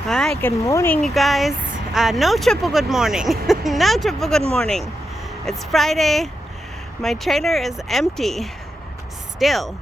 All right, good morning, you guys. No triple good morning. No triple good morning. It's Friday. My trailer is empty still.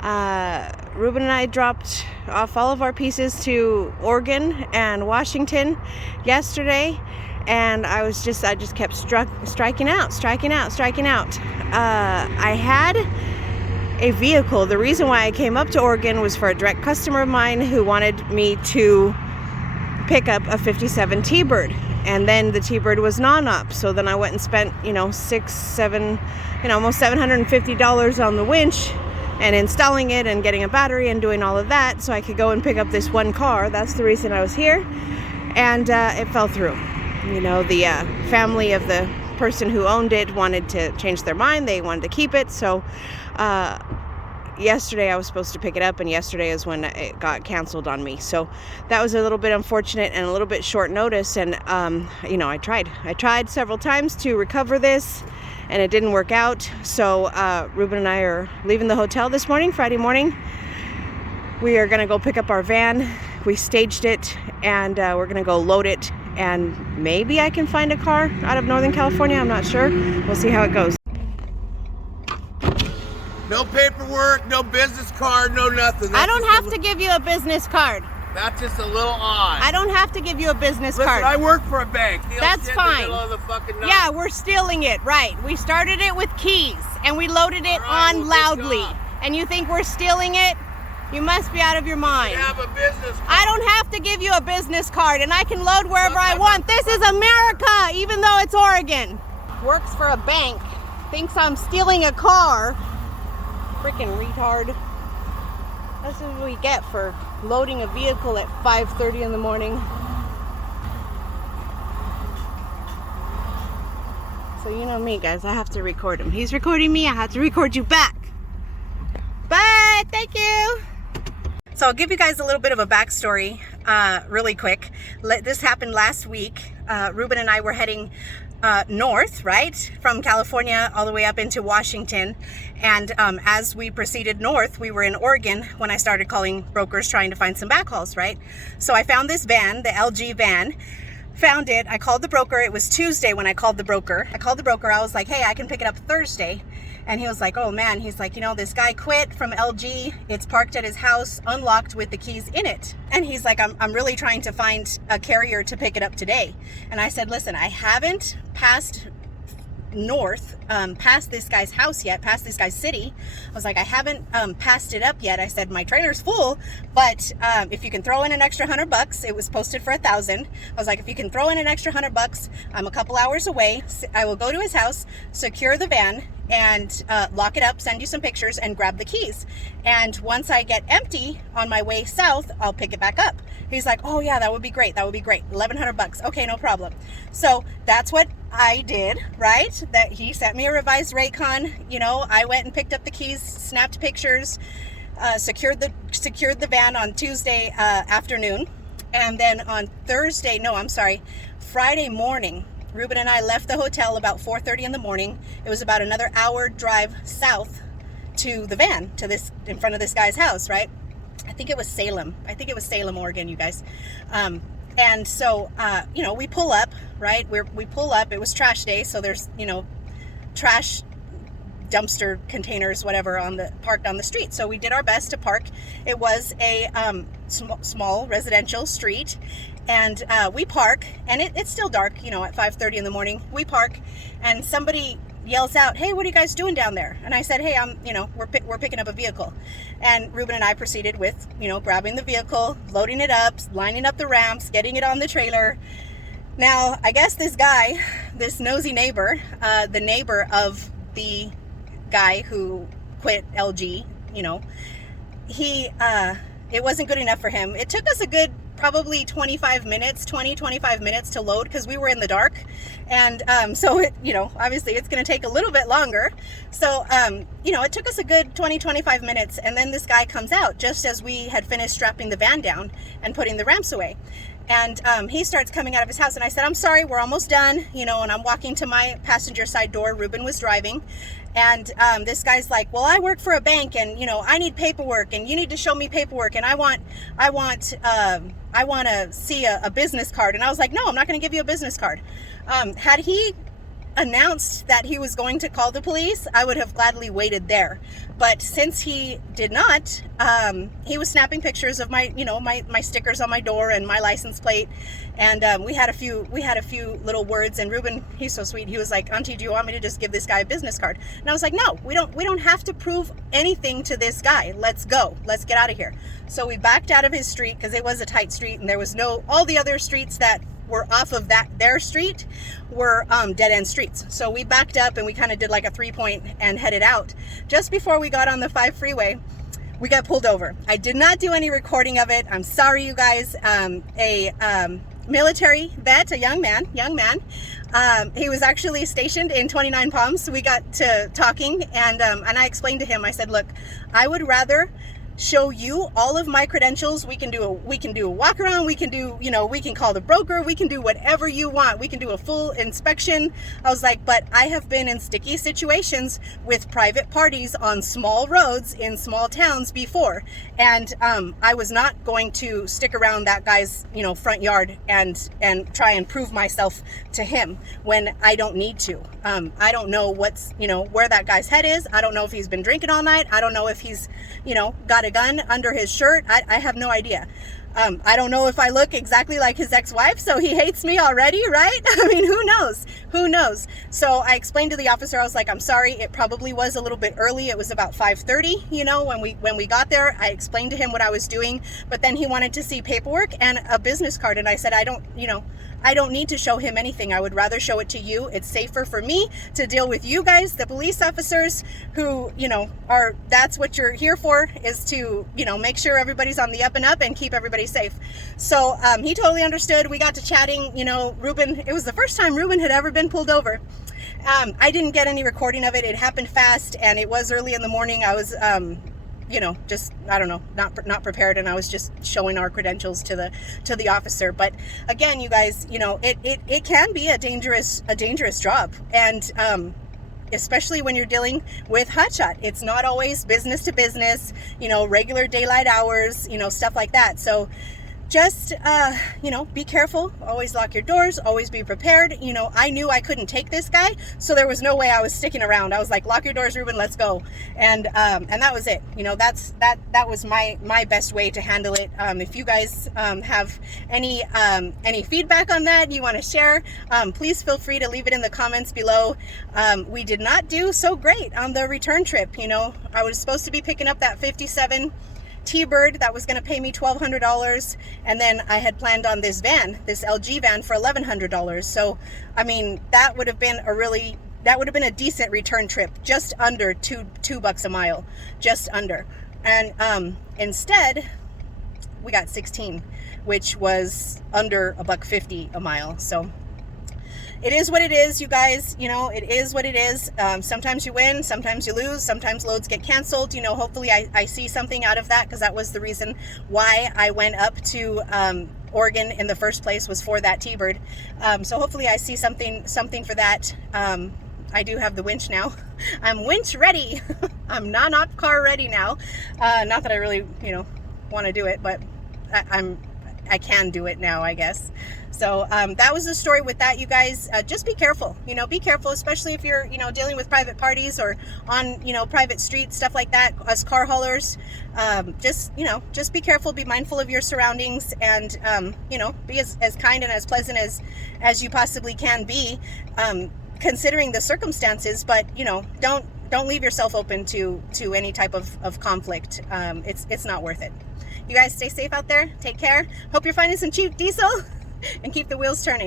Ruben and I dropped off all of our pieces to Oregon and Washington yesterday, and I just kept striking out. I had a vehicle. The reason why I came up to Oregon was for a direct customer of mine who wanted me to pick up a 57 T-Bird, and then the T-Bird was non-op, so then I went and spent almost $750 on the winch and installing it and getting a battery and doing all of that so I could go and pick up this one car. That's the reason I was here, and it fell through. The family of the person who owned it wanted to change their mind. They wanted to keep it, so yesterday I was supposed to pick it up, and yesterday is when it got canceled on me. So that was a little bit unfortunate and a little bit short notice. And I tried several times to recover this, and it didn't work out. So Ruben and I are leaving the hotel this morning, Friday morning. We are gonna go pick up our van. We staged it, and we're gonna go load it, and maybe I can find a car out of Northern California. I'm not sure. We'll see how it goes. No paperwork, no business card, no nothing. I don't have to give you a business card. That's just a little odd. I don't have to give you a business Listen, card. I work for a bank. That's fine. In the middle of the fucking night. Yeah, we're stealing it, right. We started it with keys, and we loaded it Right, on well, good loudly. job. And you think we're stealing it? You must be out of your mind. You have a business card. I don't have to give you a business card, and I can load wherever I want. This is America, even though it's Oregon. Works for a bank, thinks I'm stealing a car. Freaking retard. That's what we get for loading a vehicle at 5:30 in the morning. So you know me, guys, I have to record him. He's recording me, I have to record you back. Bye, thank you. So I'll give you guys a little bit of a backstory really quick. This happened last week. Ruben and I were heading north, right, from California all the way up into Washington, and as we proceeded north, we were in Oregon when I started calling brokers trying to find some backhauls, right? So I found this van, the LG van. Found it. I called the broker. It was Tuesday when I called the broker. I was like, hey, I can pick it up Thursday. And he was like, oh man, he's like, this guy quit from LG. It's parked at his house, unlocked with the keys in it. And he's like, I'm really trying to find a carrier to pick it up today. And I said, listen, I haven't passed north, past this guy's house yet, past this guy's city. I was like, I haven't passed it up yet. I said, my trailer's full, but if you can throw in an extra $100, it was posted for $1,000. I was like, if you can throw in an extra $100, I'm a couple hours away. I will go to his house, secure the van, and lock it up, send you some pictures, and grab the keys. And once I get empty on my way south, I'll pick it back up. He's like, oh yeah, that would be great. $1,100. Okay, no problem. So that's what I did, right? That he sent me a revised rate con. I went and picked up the keys, snapped pictures, secured the van on Tuesday afternoon, and then on Friday morning, Ruben and I left the hotel about 4:30 in the morning. It was about another hour drive south to the van, in front of this guy's house, right? I think it was Salem, Oregon, you guys. And so, we pull up, right? We pull up. It was trash day, so there's, trash dumpster containers, whatever, parked on the street. So we did our best to park. It was a small residential street, and we park, and it's still dark, at 5:30 in the morning. We park, and somebody yells out, hey, what are you guys doing down there? And I said, hey, we're picking up a vehicle. And Ruben and I proceeded with, grabbing the vehicle, loading it up, lining up the ramps, getting it on the trailer. Now, I guess this guy, this nosy neighbor, the neighbor of the guy who quit LG, it wasn't good enough for him. It took us a good probably 25 minutes to load, because we were in the dark, and so it, obviously it's going to take a little bit longer. So it took us a good 25 minutes, and then this guy comes out just as we had finished strapping the van down and putting the ramps away. And he starts coming out of his house, and I said, I'm sorry, we're almost done, you know, and I'm walking to my passenger side door. Ruben was driving, and this guy's like, well, I work for a bank, and, you know, I need paperwork, and you need to show me paperwork, and I want to see a business card. And I was like, no, I'm not going to give you a business card. Had he announced that he was going to call the police, I would have gladly waited there. But since he did not, he was snapping pictures of my, you know, my stickers on my door and my license plate, and we had a few little words. And Ruben, he's so sweet, he was like, Auntie, do you want me to just give this guy a business card? And I was like, no, we don't have to prove anything to this guy. Let's go, let's get out of here. So we backed out of his street, because it was a tight street, and there was all the other streets that were off of their street were dead-end streets. So we backed up, and we kind of did like a 3-point and headed out. Just before we got on the 5 freeway, we got pulled over. I did not do any recording of it. I'm sorry, you guys. A military vet, a young man, he was actually stationed in 29 Palms. So we got to talking, and I explained to him, I said, look, I would rather show you all of my credentials. We can do a walk around, we can do, you know, we can call the broker, we can do whatever you want, we can do a full inspection. I was like, but I have been in sticky situations with private parties on small roads in small towns before, and I was not going to stick around that guy's, you know, front yard and try and prove myself to him when I don't need to. I don't know what's, you know, where that guy's head is. I don't know if he's been drinking all night. I don't know if he's, you know, got a gun under his shirt. I have no idea. I don't know if I look exactly like his ex-wife, so he hates me already, right? I mean, who knows? So I explained to the officer, I was like, I'm sorry, it probably was a little bit early. It was about 5:30, you know, when we got there. I explained to him what I was doing, but then he wanted to see paperwork and a business card, and I said, I don't need to show him anything. I would rather show it to you. It's safer for me to deal with you guys, the police officers, who, you know, that's what you're here for, is to, you know, make sure everybody's on the up and up and keep everybody safe. So he totally understood. We got to chatting, you know. Ruben, it was the first time Ruben had ever been pulled over. I didn't get any recording of it. It happened fast, and it was early in the morning. I was, you know, just, I don't know, not prepared, and I was just showing our credentials to the officer. But again, you guys, you know, it can be a dangerous job, and especially when you're dealing with Hotshot. It's not always business to business, you know, regular daylight hours, you know, stuff like that. So just, you know, be careful. Always lock your doors. Always be prepared. You know, I knew I couldn't take this guy, so there was no way I was sticking around. I was like, lock your doors, Ruben, let's go. And that was it. You know, that was my best way to handle it. If you guys have any feedback on that you want to share, please feel free to leave it in the comments below. We did not do so great on the return trip. You know, I was supposed to be picking up that 57 T-Bird that was going to pay me $1,200, and then I had planned on this LG van for $1,100. So I mean, that would have been a decent return trip, just under $2 a mile, just under. And instead we got 16, which was under $1.50 a mile. So it is what it is, you guys. You know, it is what it is. Sometimes you win, sometimes you lose, sometimes loads get canceled. You know, hopefully I see something out of that, because that was the reason why I went up to Oregon in the first place, was for that T-Bird. So hopefully I see something for that. I do have the winch now. I'm winch ready. I'm non-op car ready now. Not that I really, you know, want to do it, but I can do it now, I guess. So that was the story with that, you guys. Just be careful, you know, be careful, especially if you're, you know, dealing with private parties or on, you know, private streets, stuff like that. Us car haulers, just, you know, just be careful, be mindful of your surroundings, and, you know, be as kind and as pleasant as you possibly can be, considering the circumstances. But, you know, don't leave yourself open to any type of conflict. It's not worth it. You guys stay safe out there. Take care. Hope you're finding some cheap diesel and keep the wheels turning.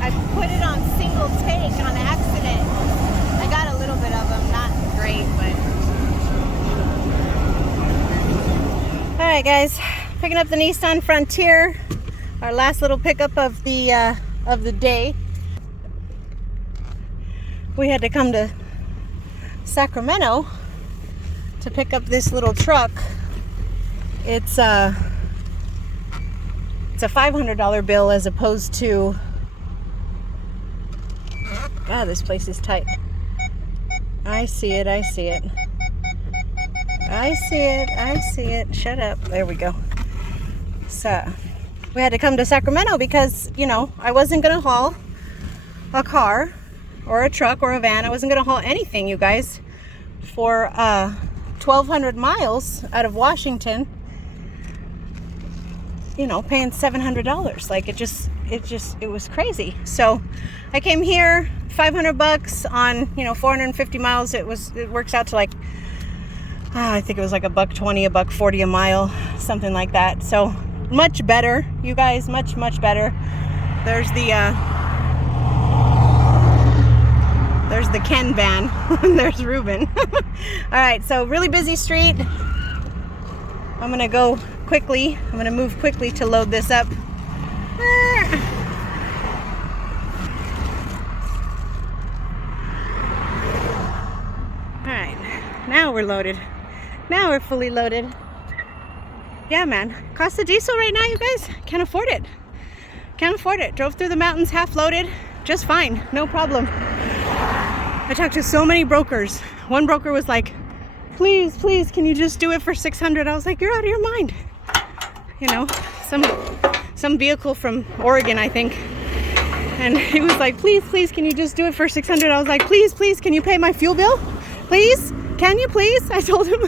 I put it on single take on accident. I got a little bit of them, not great, but right, guys, picking up the Nissan Frontier, our last little pickup of the day. We had to come to Sacramento to pick up this little truck. It's a $500 bill as opposed to, wow, this place is tight. I see it, I see it. I see it, I see it. Shut up. There we go. So we had to come to Sacramento because, you know, I wasn't going to haul a car or a truck or a van. I wasn't going to haul anything, you guys, for 1,200 miles out of Washington, you know, paying $700. Like, it was crazy. So I came here, $500 on, you know, 450 miles. It works out to like, I think it was like $1.20, $1.40 a mile, something like that. So much better, you guys, much better. There's the Ken van. There's Ruben. All right, so really busy street. I'm gonna go quickly. I'm gonna move quickly to load this up. All right, now we're loaded. Now we're fully loaded. Yeah, man. Cost of diesel right now, you guys, can't afford it. Can't afford it. Drove through the mountains half loaded, just fine, no problem. I talked to so many brokers. One broker was like, please, can you just do it for $600? I was like, you're out of your mind. You know, some vehicle from Oregon, I think. And he was like, please, can you just do it for $600? I was like, please, can you pay my fuel bill? Please? Can you please? I told him.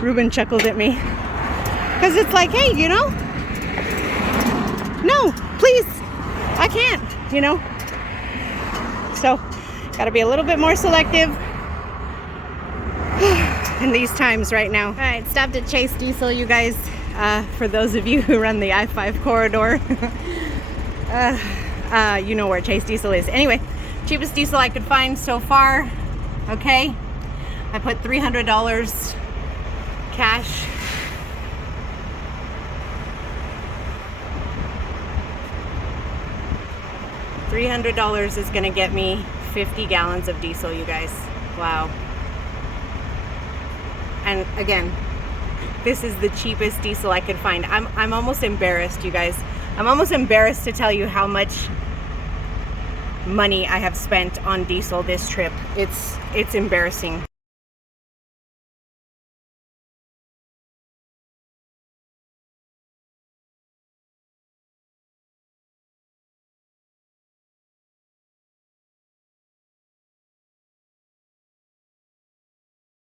Ruben chuckled at me. Because it's like, hey, you know, no, please, I can't, you know. So, got to be a little bit more selective in these times right now. All right, stopped at Chase Diesel, you guys. For those of you who run the I-5 corridor, you know where Chase Diesel is. Anyway, cheapest diesel I could find so far. Okay, I put $300 cash. $300 is gonna get me 50 gallons of diesel, you guys. Wow. And again, this is the cheapest diesel I could find. I'm almost embarrassed, you guys. I'm almost embarrassed to tell you how much money I have spent on diesel this trip. It's embarrassing.